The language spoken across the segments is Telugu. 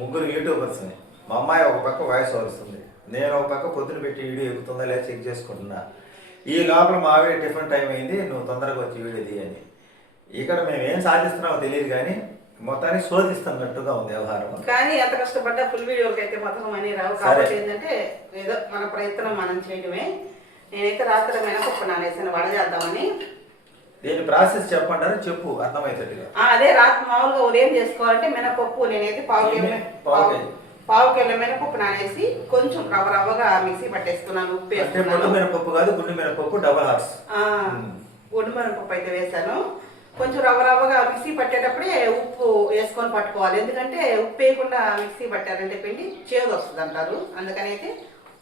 ముగ్గురు యూట్యూబర్స్ని. మా అమ్మాయి ఒక పక్క వాయిస్ వస్తుంది, నేను ఒక పక్క పొద్దున పెట్టి వీడియో ఎక్కుతుందా లేదా చెక్ చేసుకుంటున్నా. ఈ లోపల మా ఆవిడ టిఫిన్ టైం అయింది, నువ్వు తొందరగా వచ్చి వీడియో తీయని. ఇక్కడ మేము ఏం సాధిస్తున్నామో తెలియదు కానీ మొత్తానికి శోధిస్తున్నట్టుగా ఉంది వ్యవహారం. కానీ ఎంత కష్టపడ్డా ఫుల్ వీడియోకి అయితే మాత్రం అని రావు. కాబట్టి ఏంటంటే ఏదో మన ప్రయత్నం మనం చేయడమే. నేనైతే రాత్రి మినపప్పు నానేసాను వడ చేద్దామని. దీని ప్రాసెస్ చెప్పంటారు, చెప్పు అర్థమవుతుందిగా. అదే రాత్రి మామూలుగా ఉదయం చేసుకోవాలంటే మినపప్పు నేనైతే పావు కిలో మినపప్పు నానేసి కొంచెం రవ్వగా మిక్సీ పట్టేసుకున్నాను. ఉప్పు వేసుకున్నాను. మినపప్పు కాదు, గుండు మినపప్పు, డబల్ హార్స్. గుండు మినపప్పు అయితే వేసాను. కొంచెం రవ్వగా మిక్సీ పట్టేటప్పుడే ఉప్పు వేసుకొని పట్టుకోవాలి. ఎందుకంటే ఉప్పు వేయకుండా మిక్సీ పట్టారంటే పిండి చేదు వస్తుంది అంటారు. అందుకని అయితే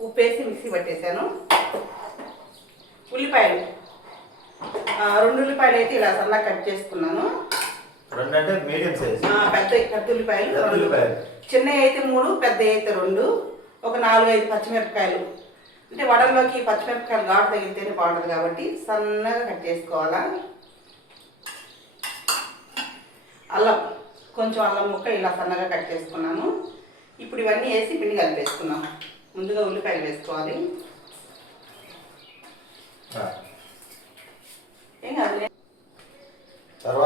ఉప్పు వేసి మిక్సీ పట్టేశాను. ఉల్లిపాయలు 2 ఉల్లిపాయలు అయితే ఇలా సన్నగా కట్ చేసుకున్నాను. 2 అంటే మీడియం సైజ్. పెద్ద ఉల్లిపాయలు 2, చిన్నవి అయితే 3, పెద్దవి అయితే 2. ఒక 4-5 పచ్చిమిరపకాయలు. అంటే వడల్లోకి పచ్చిమిరపకాయలు ఘాటు తగిలితేనే బాగుంటుంది కాబట్టి సన్నగా కట్ చేసుకోవాలా. అల్లం, కొంచెం అల్లం ముక్క ఇలా సన్నగా కట్ చేసుకున్నాను. ఇప్పుడు ఇవన్నీ వేసి పిండి కలిపేసుకున్నాము. ముందుగా ఉల్లిపాయలు వేసుకోవాలి. ఏం కాదు,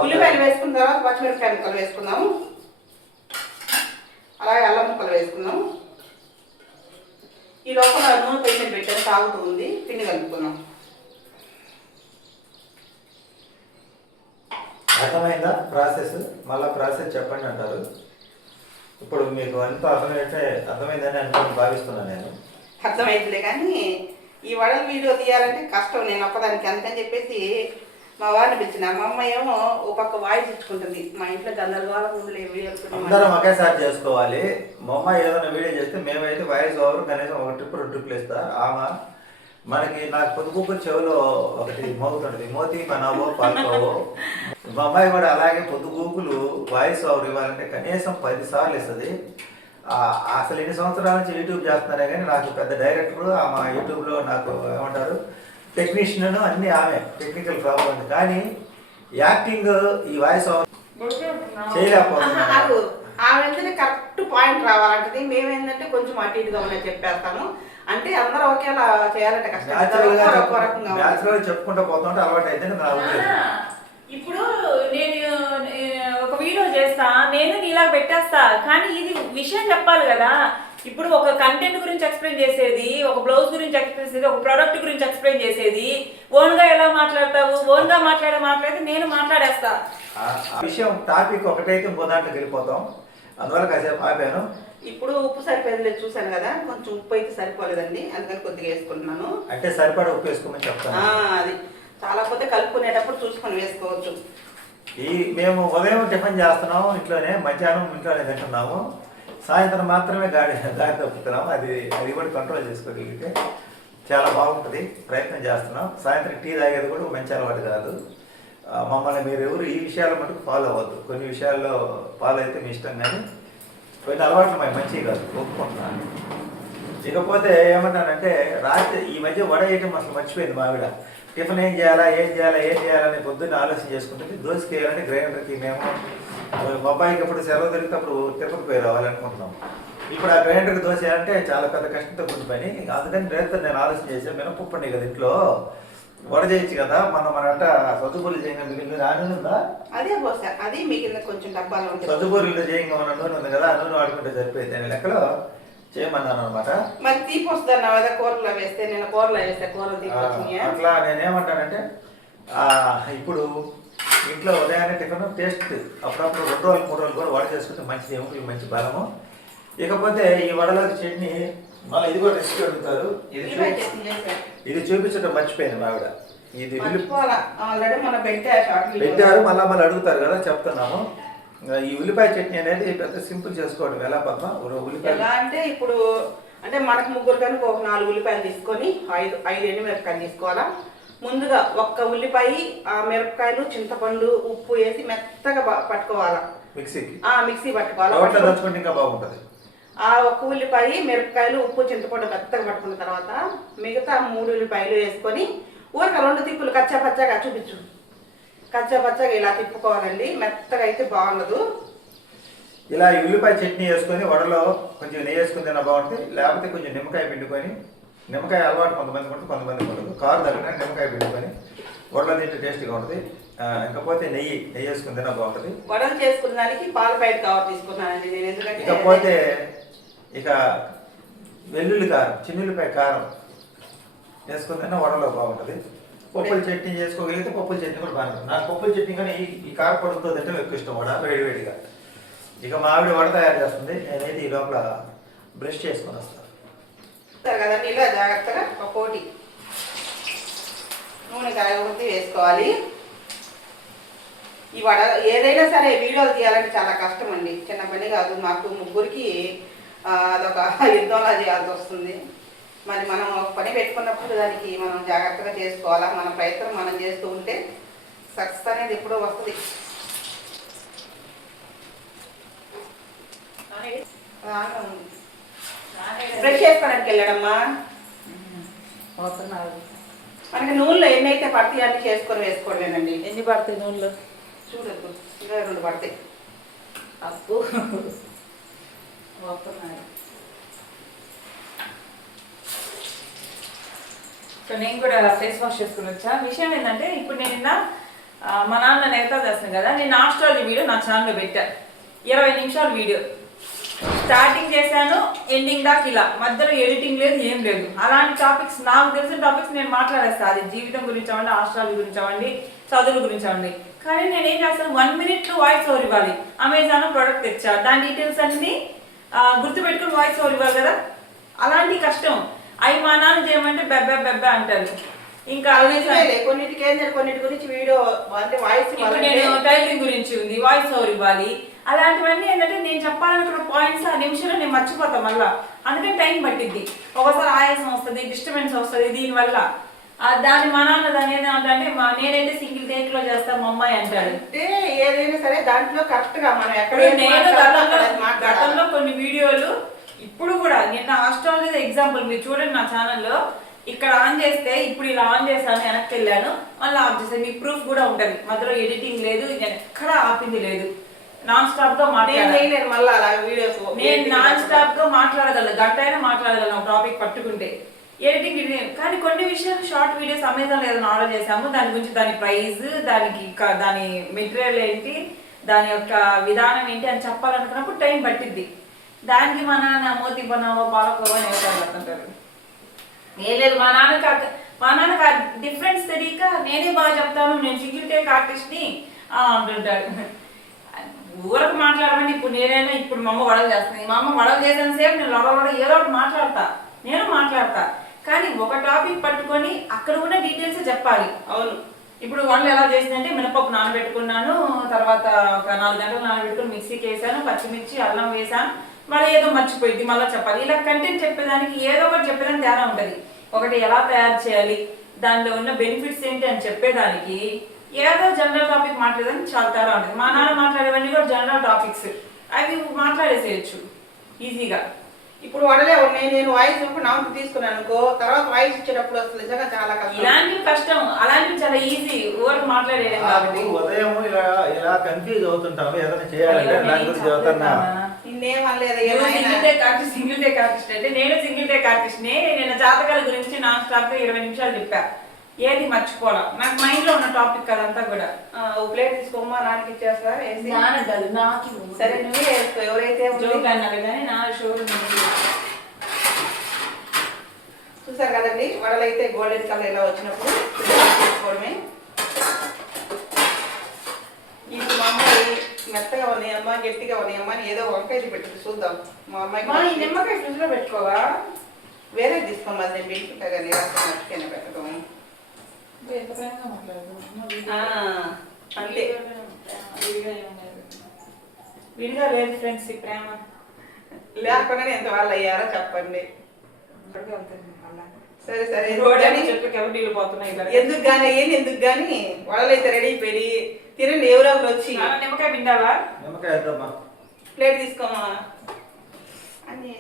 ఉల్లిపాయలు వేసుకున్న తర్వాత పచ్చిమిరపకాయ ముక్కలు వేసుకుందాము. అలాగే అల్లం ముక్కలు వేసుకుందాము. ఈ లోపల నూనె పొయ్యి మీద పెట్టాను, తాగుతూ ఉంది. పిండి కలుపుకున్నాం. అర్థమైందా ప్రాసెస్? మళ్ళీ ప్రాసెస్ చెప్పండి అంటారు. ఇప్పుడు మీకు అంతా అర్థమైందని భావిస్తున్నాను నేను. అర్థమైందిలే కానీ ఈ వడల వీడియో తీయాలంటే కష్టం, నేను ఒక్కదానికి. అందుకని చెప్పేసి మా వారిని పిలిచిన. మా అమ్మ ఏమో ఓ పక్క వాయిస్ ఇచ్చుకుంటుంది. మా ఇంట్లో గందరగోళం వీడియో అందరం ఒకేసారి చేసుకోవాలి. మా అమ్మ ఏదైనా వీడియో చేస్తే మేమైతే వాయిస్ ఓవర్ కనీసం 1 ట్రిప్ 2 ట్రిప్లు ఇస్తా. ఆమె నాకు పొద్దుగూకులు చెవిలో ఒకటి మోగుతుంటుంది, మోతి పనావో పాల్కోవో. మా అమ్మాయి కూడా అలాగే పొద్దుగూకులు వాయిస్ ఓవర్ ఇవ్వాలంటే కనీసం 10 సార్లు ఇస్తుంది. అసలు ఎన్ని సంవత్సరాల నుంచి యూట్యూబ్ చేస్తున్నారే కానీ నాకు పెద్ద డైరెక్టరు మా యూట్యూబ్లో నాకు ఏమంటారు టెక్నీషియన్ అన్నీ ఆమె, టెక్నికల్ ప్రాబ్లం ఉంది. కానీ యాక్టింగ్ ఈ వాయిస్ ఓవర్ చేయలేకపోతున్నాను. ఆమె ఏంటంటే కరెక్ట్ పాయింట్ రావాలంటది. మేమేంటంటే కొంచెం అటు ఇటుగా ఉన్నాయి చెప్పేస్తాను. అంటే అందరూ ఒకేలా చేయాలంటే కష్టం. చెప్పుకుంటూ పోతుంటే అలవాటు అయితే నా ఉద్దేశం. ఇప్పుడు నేను ఒక వీడియో చేస్తా, నేను ఇలా పెట్టేస్తా, కానీ ఇది విషయం చెప్పాలి కదా. ఇప్పుడు ఒక కంటెంట్ గురించి ఎక్స్ప్లెయిన్ చేసేది, ఒక బ్లౌజ్ గురించి ఎక్స్ప్లెయిన్ చేసేది, ఒక ప్రోడక్ట్ గురించి ఎక్స్ప్లెయిన్ చేసేది, ఓన్గా ఎలా మాట్లాడతావు, ఓన్గా మాట్లాడితే నేను మాట్లాడేస్తా. విషయం టాపిక్ ఒకటైతే ఇంకో దాంట్లోకి వెళ్ళిపోతాం. అందువల్ల కాసేపు ఆపాను. ఇప్పుడు ఉప్పు సరిపోయింది చూసాను కదా, కొంచెం ఉప్పు అయితే సరిపోలేదండి, అందుకని కొద్దిగా వేసుకుంటున్నాను. అంటే సరిపడా ఉప్పు వేసుకోమని చెప్తాను. అది చాలా పోతే కలుపుకునేటప్పుడు చూసుకొని వేసుకోవచ్చు. మేము ఉదయం టిఫిన్ చేస్తున్నాము ఇంట్లోనే, మధ్యాహ్నం ఇంట్లోనే తింటున్నాము, సాయంత్రం మాత్రమే గాడి తప్పుతున్నాము. అది కూడా కంట్రోల్ చేసుకోగలిగితే చాలా బాగుంటుంది. ప్రయత్నం చేస్తున్నాం. సాయంత్రం టీ తాగేది కూడా మంచి అలవాటు కాదు. మమ్మల్ని మీరు ఎవరు ఈ విషయాల్లో మటుకు ఫాలో అవ్వద్దు. కొన్ని విషయాల్లో ఫాలో అయితే మీ ఇష్టం, కానీ కొన్ని అలవాట్లు మాకు మంచివి కాదు, ఒప్పుకుంటున్నాను. ఇకపోతే ఏమంటానంటే రాత్రి ఈ మధ్య వడ వేయటం అసలు మర్చిపోయింది మా ఆవిడ. టిఫిన్ ఏం చేయాలని పొద్దున్న ఆలోచన చేసుకుంటుంది. దోశకి వేయాలంటే గ్రైండర్కి మేము మా అబ్బాయికి ఎప్పుడు సెలవు దొరికినప్పుడు తిరుపతి పోయి రావాలనుకుంటున్నాం. ఇప్పుడు ఆ గ్రైండర్కి దోశ వేయాలంటే చాలా పెద్ద కష్టంతో కూడిన పని. అందుకని రేపు నేను ఆలోచన చేశాను, మినపప్పు ఉండే కదా ఇంట్లో, వడ చేయొచ్చు కదా. మన సొద్దుపూరులు చేయంగా మిగిలిన ఆ నూనె ఉందా, అదే అది మిగిలిన కొంచెం డబ్బాలు ఉంటాయి. సొద్దుపూరులు చేయంగా మన నూనె ఉంది కదా, ఆ నూనె వాడుకుంటే సరిపోయింది అని లెక్కలో చేయమన్నాను అనమాట. మరి తీపి వస్తుందన్నా కదా కూరలో వేస్తే, నేను కూరలో వేస్తే కూరలు తీపి. అట్లా నేనేమంటానంటే ఇప్పుడు ఇంట్లో ఉదయాన్నే టిఫిన్ టేస్ట్ అప్పుడప్పుడు 2 రోజులు 3 రోజులు కూడా వడ చేసుకుంటే మంచిది, ఎముకలు మంచి బలము. ఇకపోతే ఈ వడలోకి చట్నీ మళ్ళీ ఇది కూడా రెసిపీ అడుగుతారు. ఇది చూపించడం మర్చిపోయింది మా ఆవిడ. ఇది పెట్టారు, మళ్ళీ అడుగుతారు కదా, చెప్తున్నాము. ఈ ఉల్లిపాయ చట్నీ అనేది పెద్ద సింపుల్ చేసుకోవడం. ఎలా పద్మ ఉల్లిపాయ అంటే ఇప్పుడు అంటే మనకు ముగ్గురు కనుక ఒక 4 ఉల్లిపాయలు తీసుకొని 5 ఎండుమిరపకాయలు తీసుకోవాలా. ముందుగా 1 ఉల్లిపాయ, మిరపకాయలు, చింతపండు, ఉప్పు వేసి మెత్తగా పట్టుకోవాలా. మిక్సీ పట్టుకోవాలి. ఇంకా బాగుంటుంది. ఆ 1 ఉల్లిపాయ, మిరపకాయలు, ఉప్పు, చింతపండు మెత్తగా పట్టుకున్న తర్వాత మిగతా 3 ఉల్లిపాయలు వేసుకొని ఊరక 2 తిప్పులు కచ్చాపచ్చాగా కచ్చాపచ్చాగా ఇలా తిప్పుకోవాలండి. మెత్తగా అయితే బాగుండదు. ఇలా ఈ ఉల్లిపాయ చట్నీ వేసుకొని వడలో కొంచెం నెయ్యి వేసుకుని తిన్నా బాగుంటుంది. లేకపోతే కొంచెం నిమ్మకాయ పిండుకొని, నిమ్మకాయ అలవాటు కొంతమంది ఉంటుంది, కొంతమంది ఉండదు. కారు దగ్గర నిమ్మకాయ పిండుకొని వడలో తింటే టేస్ట్గా ఉంటుంది. ఇకపోతే నెయ్యి వేసుకుని తిన్నా బాగుంటుంది. వడలు చేసుకున్న దానికి పాల ప్యాకెట్ కవర్ తీసుకున్నానండి నేను. ఎందుకంటే ఇకపోతే ఇక వెల్లుల్లి కారం, చిన్నుల్లిపాయ కారం వేసుకుని తిన్నా వడలో బాగుంటుంది. పప్పుల చట్నీ చేసుకోగలిగితే పప్పుల చట్నీ కూడా బాగుంటుంది. నాకు పప్పుల చట్నీ కానీ ఈ కారపొడితో తింటే ఎక్కువ ఇష్టం వడ వేడివేడిగా. ఇక మా ఆవిడ వడ తయారు చేస్తుంది. నేనైతే ఈ లోపల బ్రష్ చేసుకొని వస్తాను కదండి. ఇలా జాగ్రత్తగా ఒక కోటి నూనె కాయగొట్టి వేసుకోవాలి. ఈ వడ ఏదైనా సరే వీడియోలు తీయాలంటే చాలా కష్టం అండి, చిన్న పని కాదు. మాకు ముగ్గురికి అదొక యుద్ధంలా చేయాల్సి వస్తుంది. మరి మనం ఒక పని పెట్టుకున్నప్పుడు దానికి మనం జాగ్రత్తగా చేసుకోవాలా. మన ప్రయత్నం మనం చేస్తూ ఉంటే సక్సెస్ అనేది ఎప్పుడో వస్తుంది. ఫ్రెష్ చేసుకోవడానికి వెళ్ళాడమ్మా. మనకి నూనెలో ఎన్నైతే పడతాయి అన్ని చేసుకొని వేసుకోవడమేనండి. ఎన్ని పడతాయి నూనెలో చూడద్దు, ఇంకా 2 పడతాయి. అప్పు వస్తున్నాయి. సో నేను కూడా ఫేస్ వాష్ చేసుకుని వచ్చా. విషయం ఏంటంటే ఇప్పుడు నేను నిన్న మా నాన్న నేత చేస్తాను కదా, నేను ఆస్ట్రాలజీ వీడియో నా ఛానల్లో పెట్టా. 20 నిమిషాల వీడియో స్టార్టింగ్ చేశాను, ఎండింగ్ దాకా ఇలా, మధ్యలో ఎడిటింగ్ లేదు, ఏం లేదు. అలాంటి టాపిక్స్, నాకు తెలిసిన టాపిక్స్ నేను మాట్లాడేస్తాను. అది జీవితం గురించి అవ్వండి, ఆస్ట్రాలజీ గురించి అవ్వండి, చదువుల గురించి అవ్వండి. కానీ నేను ఏం చేస్తాను, 1 minute వాయిస్ ఓవర్ ఇవ్వాలి. అమెజాన్ ప్రోడక్ట్ తెచ్చా, దాని డీటెయిల్స్ అన్ని గుర్తుపెట్టుకుని వాయిస్ ఓవర్ ఇవ్వాలి కదా. అలాంటి కష్టం. అవి మా నాన్న చేయమంటే బెబ్బే బెబ్బే అంటారు. ఇంకా కొన్నిటికి ఏంటంటే కొన్నిటి గురించి వీడియో అంటే వాయిస్, ఇప్పుడు నేను టైలింగ్ గురించి ఉంది, వాయిస్ ఓవర్ ఇవ్వాలి. అలాంటివన్నీ ఏంటంటే నేను చెప్పాలనుకున్న పాయింట్స్ ఆ నిమిషంలో నేను మర్చిపోతాను మళ్ళా. అందుకని టైం పట్టిద్ది. ఒకసారి ఆయాసం వస్తుంది, డిస్టర్బెన్స్ వస్తుంది దీనివల్ల. దాని మా నాన్న దాని ఏదంటే నేనైతే సింగిల్ టేక్ లో చేస్తాను మా అమ్మాయి అంటాడు. అంటే ఏదైనా సరే దాంట్లో కరెక్ట్ గా మనం ఎక్కడ నేను గతంలో కొన్ని వీడియోలు, ఇప్పుడు కూడా నిన్న ఆస్ట్రాలజీ ఎగ్జాంపుల్ మీరు చూడండి నా ఛానల్లో. ఇక్కడ ఆన్ చేస్తే ఇప్పుడు ఇలా ఆన్ చేశాను, వెనక్కి వెళ్ళాను, మళ్ళీ ఆఫ్ చేస్తాను. మీకు ప్రూఫ్ కూడా ఉంటుంది. మధ్యలో ఎడిటింగ్ లేదు, నేను ఎక్కడ ఆపింది లేదు. నాన్ స్టాప్ గా మాట్లాడలేదు. మళ్ళీ అలా వీడియోస్ నేను నాన్ స్టాప్ గా మాట్లాడగలను, గంట అయినా మాట్లాడగలను ఒక టాపిక్ పట్టుకుంటే. ఎడిటింగ్ కానీ కొన్ని విషయాలు షార్ట్ వీడియోస్ అమెజాన్ ఏదైనా ఆర్డర్ చేసాము, దాని గురించి, దాని ప్రైస్, దానికి దాని మెటీరియల్ ఏంటి, దాని యొక్క విధానం ఏంటి అని చెప్పాలనుకున్నప్పుడు టైం పట్టిద్ది. దానికి మా నాన్న మోతి బనావో పాలకోవా నేర్చుకుంటారు. ఏం లేదు, మా నాన్నకి డిఫరెన్స్ తెలియక నేనే బాగా చెప్తాను, నేను సింగిల్ టేక్ ఆర్టిస్ట్ని అంటుంటాడు. ఊరకు మాట్లాడమని ఇప్పుడు నేనైనా ఇప్పుడు మా అమ్మ వడలు చేస్తుంది. మా అమ్మ వడలు చేసిన సేపు నేను లొడ ఏదో ఒకటి మాట్లాడతా, నేను మాట్లాడతా. కానీ ఒక టాపిక్ పట్టుకొని అక్కడ ఉన్న డీటెయిల్స్ చెప్పాలి. అవును. ఇప్పుడు వంటలు ఎలా చేసిందంటే మినపప్పు నానబెట్టుకున్నాను, తర్వాత ఒక 4 గంటలు నానబెట్టుకుని మిక్సీకి వేసాను, పచ్చిమిర్చి అల్లం వేసాను, మళ్ళీ ఏదో మర్చిపోయింది మళ్ళీ చెప్పాలి. ఇలా కంటెంట్ చెప్పేదానికి ఏదో ఒకటి చెప్పేదానికి తేడా ఉంటుంది. ఒకటి ఎలా తయారు చేయాలి, దానిలో ఉన్న బెనిఫిట్స్ ఏంటి అని చెప్పేదానికి ఏదో జనరల్ టాపిక్ మాట్లాడేదానికి చాలా తేడా ఉంటుంది. మా నాన్న మాట్లాడేవన్నీ కూడా జనరల్ టాపిక్స్, అవి మాట్లాడేసేయచ్చు ఈజీగా. ఇప్పుడు వడలే ఉన్నాయి, నేను వాయిస్ ఇప్పుడు నాకు తీసుకున్నాను అనుకో, తర్వాత వాయిస్ ఇచ్చేటప్పుడు అసలు నిజంగా చాలా కష్టం. ఇలాంటివి కష్టం, అలాంటివి చాలా ఈజీ, ఊరికి మాట్లాడేది కాబట్టి. ఉదయం ఇలా కన్ఫ్యూజ్ అవుతుంటాము, ఏదైనా చేయాలంటే దాని గురించి చదువుతున్నా. సింగిల్ టేక్ ఆర్టిస్ట్ అంటే నేను సింగిల్ టేక్ ఆర్టిస్ట్ నే. నేను జాతకాల గురించి నాన్ స్టాప్ 20 నిమిషాలు చెప్పా, ఏది మర్చిపోలా. నాకు మైండ్ లో ఉన్న టాపిక్ అదంతా కూడా. ప్లేట్ తీసుకోమ్మా, నాన్నకి ఇచ్చేస్తా. సరే నువ్వే వేసుకో, ఎవరైతే కానీ నా షో చూసారు కదండి. వడలు అయితే గోల్డెన్ కలర్ ఇలా వచ్చినప్పుడు తీసుకోవడమే. ఇప్పుడు మా అమ్మాయి మెత్తగా ఉన్నాయమ్మా, గట్టిగా ఉన్నాయమ్మా అని ఏదో వంకాయలు పెట్టింది, చూద్దాం. మా అమ్మాయి నిమ్మకాయ ఫ్రిడ్జ్ లో పెట్టుకోవా, వేరే తీసుకోమా, నేను పెట్టుకుంటా కానీ మర్చిపోయినా పెట్టడం. అంటే విడిగా లేదు ఫ్రెండ్స్, ఈ ప్రేమ లేకుండానే ఎంత వాళ్ళు అయ్యారో చెప్పండి. సరే సరే, చెట్లకి ఎవరు నీళ్ళు పోతున్నాయి. ఎందుకు గానీ అయ్యింది, ఎందుకు గానీ వడలైతే రెడీ అయిపోయి తినండి. ఎవరెవరు వచ్చి నిమ్మకాయ పిండావా, నిమ్మకాయ ప్లేట్ తీసుకోమా అని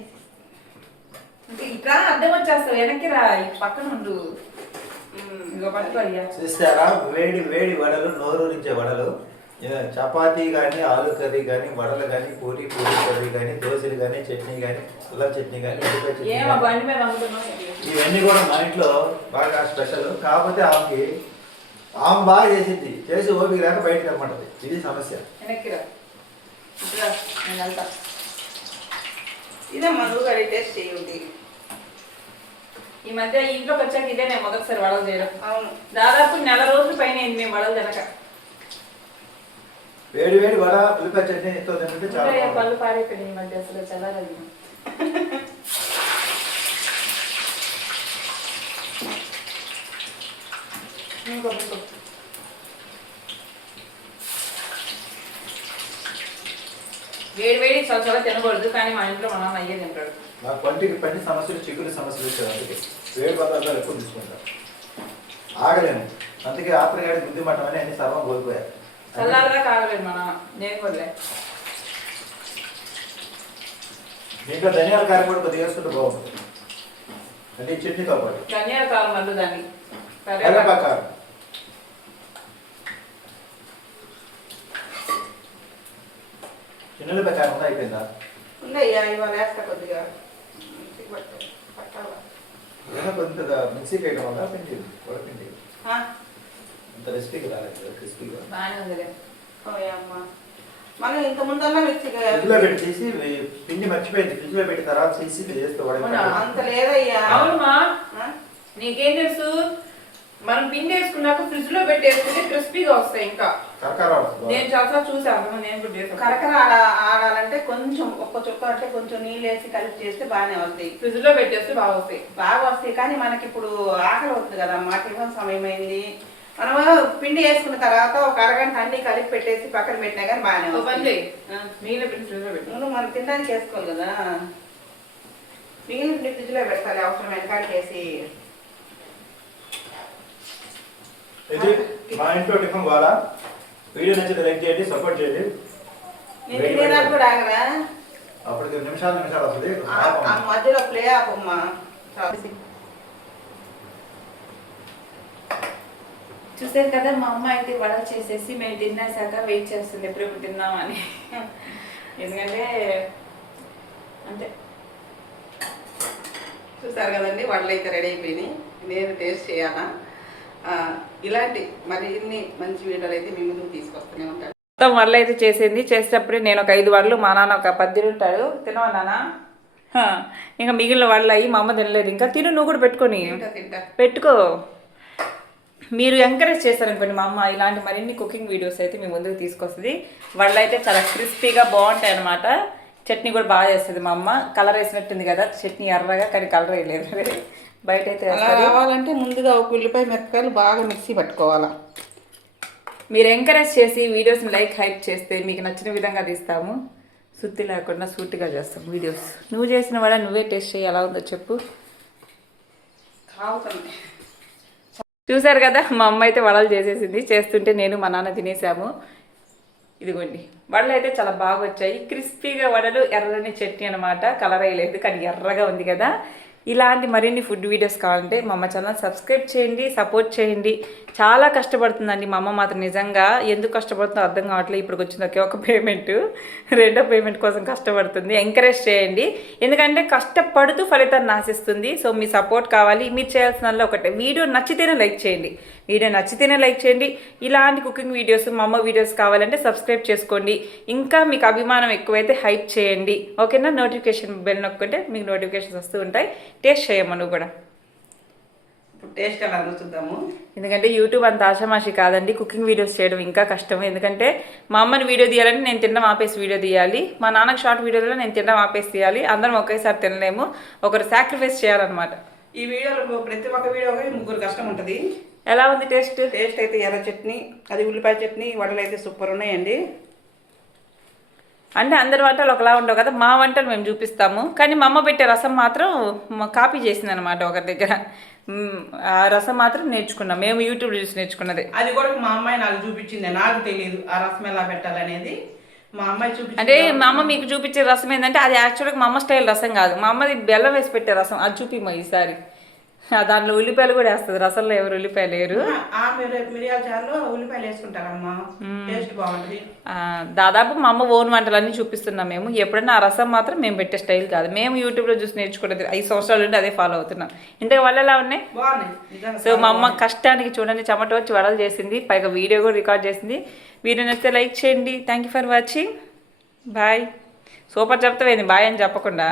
ఇట్లా అడ్డం వచ్చేస్తావు, వెనక్కి రా, పక్కన ఉండు. చూసారా, వేడి వేడి వడలు, నోరూరించే వడలు. చపాతీ కానీ ఆలు కర్రీ కానీ వడలు కానీ పూరి కర్రీ కానీ దోశలు కానీ చట్నీ కానీ అల్లం చట్నీ కానీ ఉల్లిపాయ చట్నీ ఏమో కానీ బండి మీద అమ్ముతున్నావు. ఇవన్నీ కూడా మా ఇంట్లో బాగా స్పెషల్. కాకపోతే ఆమె బాగా చేసి ఓపిక లేక బయటకు రమ్మంటది. ఇది సమస్య. వెనక్కిరా ఇట్లా నేను వెళ్తా. ఇదే మనుగడ టేస్ట్ చేయండి. ఈ మధ్య ఇంట్లోకి వచ్చాక ఇదే నేను మొదటిసారి వడలు చేయడం. అవును, దాదాపు నెల రోజులు పైన అయింది మేము వడలు తినక. వేడి వడ ఉల్లిపాయ చట్నీతో తింటే చాలా ఇంకా బాగుంటుంది. పళ్ళు పారైపోయింది ఈ మధ్య అసలు చల్లారది. వేడి చాలా తినకూడదు, కానీ మా ఇంట్లో మా నాన్న అయ్యే తింటాడు. నాకు పంటికి పని సమస్యలు చిక్కులు సమస్యలు వచ్చాయి. అందుకే వేడి పదార్థాలు ఎక్కువ తీసుకుంటాను. ఆగలేము. అందుకే ఆత్రగాడి బుద్ధి మట్టం అని అన్ని సర్వం కోల్పోయారు. చల్లారదా కాగలేదు మా నాన్న, నేను కొడలే. దీంట్లో ధనియాల కారం కూడా కొద్దిగా వేసుకుంటే బాగుంటుంది. అంటే ఈ చట్నీతో పాటు ధనియాల కారం మళ్ళీ దాన్ని కరివేపాకు కారం. చిన్నపై కారం ఉందా? అయిపోయిందా? ఉందయ్యా, ఇవాళ వేస్తా కొద్దిగా పట్టాలా. ఏదైనా కొద్దిగా మిక్సీ చేయడం వల్ల పిండి వడపిండి అంత రెసిపీకి రాలేదు. క్రిస్పీగా బాగానే ఉందిలే. అమ్మ మనం ఇంత ముందల్లా మిక్సీగా ఫ్రిడ్జ్లో పెట్టి తీసి పిండి మర్చిపోయింది. ఫ్రిడ్జ్లో పెట్టి తర్వాత తీసి చేస్తే వడ అంత లేదయ్యా. అవునమ్మా, నీకేం తెలుసు? మనం పిండి వేసుకున్నాక ఫ్రిడ్జ్ లో పెట్టేసుకుంటే క్రిస్పీగా వస్తాయి. ఇంకా నేను చాలా చూసాను. నేను కూడా చేసాను. కరకర ఆడాలంటే కొంచెం ఒక్క చుక్క అంటే కొంచెం నీళ్ళు వేసి కలిపి చేస్తే బాగానే వస్తాయి. ఫ్రిడ్జ్ లో పెట్టేస్తే బాగా వస్తాయి. కానీ మనకి ఇప్పుడు ఆకలి అవుతుంది కదా, మా టిఫిన్ సమయం అయింది. మనము పిండి వేసుకున్న తర్వాత ఒక అరగంట అన్ని కలిపి పెట్టేసి పక్కన పెట్టినా కానీ బాగానే వస్తాయి. నీళ్ళ పిండి ఫ్రిడ్జ్ లో పెట్టు. ముందు మనం తినడానికి వేసుకోవాలి కదా, మిగిలిన పిండి ఫ్రిడ్జ్ లో పెట్టాలి అవసరమైన కాడికి వేసి. ఇది మా ఇంట్లో టిఫిన్ వాళ్ళ వీడియో నచ్చితే లైక్ చేయండి, సపోర్ట్ చేయండి. నేను తినేదానికి కూడా ఆగరా, అప్పటికి నిమిషాలు వస్తుంది. ఆ మధ్యలో ప్లే ఆపమ్మా. చూసారు కదా, మా అమ్మ అయితే వడలు చేసేసి మేము తినేసాక వెయిట్ చేస్తుంది ఎప్పుడెప్పుడు తిన్నామని. ఎందుకంటే అంటే చూసారు కదండి, వడలు అయితే రెడీ అయిపోయినాయి. నేను టేస్ట్ చేయాలా. ఇలాంటి మరి ఇన్ని మంచి వీడియోలు అయితే మీ ముందుకు తీసుకొస్తూనే ఉంటాను. మొత్తం వడలు అయితే చేసింది. చేసేటప్పుడు నేను ఒక 5 వడలు, మా నాన్న ఒక 10 ఉంటాడు. తినవా నాన్న? ఇంకా మిగిలిన వడలు అయ్యి మా అమ్మ తినలేదు. ఇంకా తిను, నువ్వు కూడా పెట్టుకొని పెట్టుకో. మీరు ఎంకరేజ్ చేశారనుకోండి, మా అమ్మ ఇలాంటి మరిన్ని కుకింగ్ వీడియోస్ అయితే మీ ముందుకు తీసుకొస్తుంది. వడలు అయితే చాలా క్రిస్పీగా బాగుంటాయి అన్నమాట. చట్నీ కూడా బాగా చేస్తుంది మా అమ్మ. కలర్ వేసినట్టుంది కదా చట్నీ, ఎర్రగా, కానీ కలర్ వేయలేదు. బయట అయితే కావాలంటే ముందుగా ఒక ఉల్లిపాయ మిరపకాయలు బాగా మిక్సీ పట్టుకోవాలా. మీరు ఎంకరేజ్ చేసి వీడియోస్ని హైప్ చేస్తే మీకు నచ్చిన విధంగా తీస్తాము. సుత్తి లేకుండా సూటిగా చేస్తాం వీడియోస్. నువ్వు చేసిన వడ నువ్వే టేస్ట్ చేయి, ఎలా ఉందో చెప్పు. కావుతుంది. చూసారు కదా, మా అమ్మ అయితే వడలు చేసేసింది. చేస్తుంటే నేను మా నాన్న తినేసాము. ఇదిగోండి, వడలు అయితే చాలా బాగా వచ్చాయి. క్రిస్పీగా వడలు, ఎర్రని చట్నీ అనమాట. కలర్ వేయలేదు కానీ ఎర్రగా ఉంది కదా. ఇలాంటి మరిన్ని ఫుడ్ వీడియోస్ కావాలంటే మా అమ్మ ఛానల్ సబ్స్క్రైబ్ చేయండి, సపోర్ట్ చేయండి. చాలా కష్టపడుతుందండి మా అమ్మ మాత్రం. నిజంగా ఎందుకు కష్టపడుతుందో అర్థం కావట్లేదు. ఇప్పుడు వచ్చింది ఒకే ఒక పేమెంట్, రెండో పేమెంట్ కోసం కష్టపడుతుంది. ఎంకరేజ్ చేయండి, ఎందుకంటే కష్టపడుతూ ఫలితాన్ని ఆశిస్తుంది. సో మీ సపోర్ట్ కావాలి. మీరు చేయాల్సిన ఒకటే, వీడియో నచ్చితేనే లైక్ చేయండి. ఇలాంటి కుకింగ్ వీడియోస్, మా అమ్మ వీడియోస్ కావాలంటే సబ్స్క్రైబ్ చేసుకోండి. ఇంకా మీకు అభిమానం ఎక్కువైతే హైప్ చేయండి, ఓకేనా? నోటిఫికేషన్ బెల్ నొక్కుంటే మీకు నోటిఫికేషన్స్ వస్తూ ఉంటాయి. టేస్ట్ చేయమ్మా నువ్వు కూడా. ఇప్పుడు టేస్ట్ ఎలా చూద్దాము. ఎందుకంటే యూట్యూబ్ అంత ఆషామాషి కాదండి. కుకింగ్ వీడియోస్ చేయడం ఇంకా కష్టం. ఎందుకంటే మా అమ్మని వీడియో తీయాలంటే నేను తినడం ఆపేసి వీడియో తీయాలి. మా నాన్నకి షార్ట్ వీడియోలో నేను తినడం ఆపేసి తీయాలి. అందరం ఒకేసారి తినలేము, ఒకరు సాక్రిఫైస్ చేయాలన్నమాట. ఈ వీడియోలో ప్రతి ఒక్క వీడియోకి 3 కష్టం ఉంటుంది. ఎలా ఉంది టేస్ట్? టేస్ట్ అయితే ఎర్ర చట్నీ, అది ఉల్లిపాయ చట్నీ, వడలు అయితే సూపర్ ఉన్నాయండి. అంటే అందరి వంటలు ఒకలా ఉండవు కదా, మా వంటలు మేము చూపిస్తాము. కానీ మా అమ్మ పెట్టే రసం మాత్రం కాపీ చేసింది అనమాట ఒకరి దగ్గర. ఆ రసం మాత్రం నేర్చుకున్నాం మేము, యూట్యూబ్ చూసి నేర్చుకున్నది. అది కూడా మా అమ్మాయి నాకు చూపించింది, నాకు తెలియదు ఆ రసం ఎలా పెట్టాలనేది. మా అమ్మాయి చూపించింది. అంటే మా అమ్మ మీకు చూపించే రసం ఏంటంటే అది యాక్చువల్గా మా అమ్మ స్టైల్ రసం కాదు, మా అమ్మది బెల్లం వేసి పెట్టే రసం. అది చూపిమ్మా ఈసారి. దాంట్లో ఉల్లిపాయలు కూడా వేస్తుంది, రసంలో ఎవరు ఉల్లిపాయలు లేరు. మిరియాల చారులో ఉల్లిపాయలు వేసుకుంటారమ్మా, టేస్ట్ బాగుంటుంది. దాదాపు మా అమ్మ ఓన్ వంటలన్నీ చూపిస్తున్నాం మేము. ఎప్పుడైనా ఆ రసం మాత్రం మేము పెట్టే స్టైల్ కాదు, మేము యూట్యూబ్లో చూసి నేర్చుకునేది 5 సంవత్సరాల నుండి అదే ఫాలో అవుతున్నాం. ఇంతకు వాళ్ళు ఎలా ఉన్నాయి? బాగున్నాయి. సో మా అమ్మ కష్టానికి చూడండి చెమట వచ్చి వడలు చేసింది, పైగా వీడియో కూడా రికార్డ్ చేసింది. వీడియో నచ్చితే లైక్ చేయండి. Thank you for watching. Bye. Super చెప్తావేంది బాయ్ అని చెప్పకుండా.